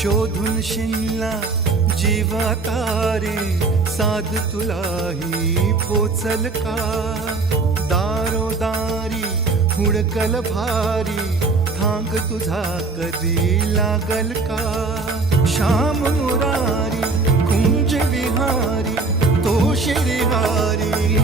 शोधून शिनला जीवा तारे, साध तुलाही पोचल का? दारोदारी हुडकल भारी, थांग तुझा कधी लागल का? श्याम मुरारी कुंज विहारी, तो श्रीहारी